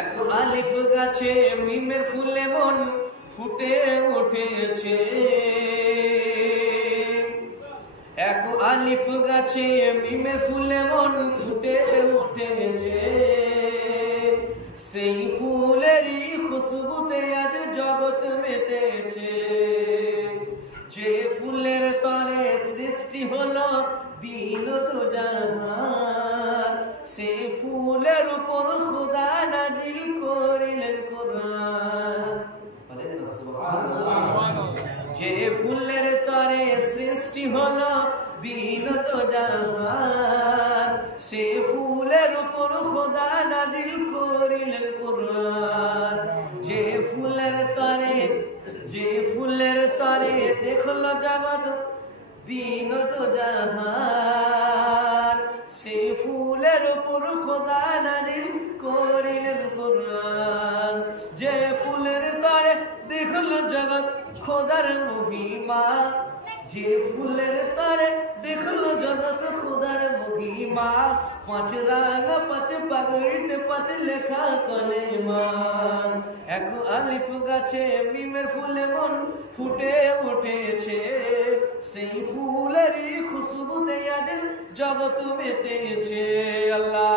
এক আলিফ গাছে মিমের ফুলে মন ফুটে উঠেছে, এক আলিফ গাছে মিমের ফুলে মন ফুটে উঠেছে, সেই ফুলেরই খুশবুতে আজ জগৎ মেতেছে। যে ফুলের তরে সৃষ্টি হলো দিন দুজাহান, সেই ফুলের উপর খোদা নাজিল করিলেন কোরআন। বলেন না সুবহানাল্লাহ। যে ফুলের তরে সৃষ্টি হলো দিন দুজাহান, সেই ফুলের উপর খোদা নাজিল করিলেন কোরআন। যে ফুলের তরে দেখলো জগৎ দিন দুজাহান, সেই ফুলের উপর খোদা নাজিল করিলেন কোরআন। যে ফুলের তরে দেখলো জগৎ খোদার মহিমা, যে ফুলের তরে দেখলো জগৎ খোদার মহিমা, পাঁচ রাঙা পাঁচ পাগড়িতে পাঁচ লেখা কলেমা। এক আলিফ গাছে মিমের ফুলে মন ফুটে উঠেছে, সেই ফুলেরই খুশবুতে আজ জগৎ মেতেছে। আল্লাহ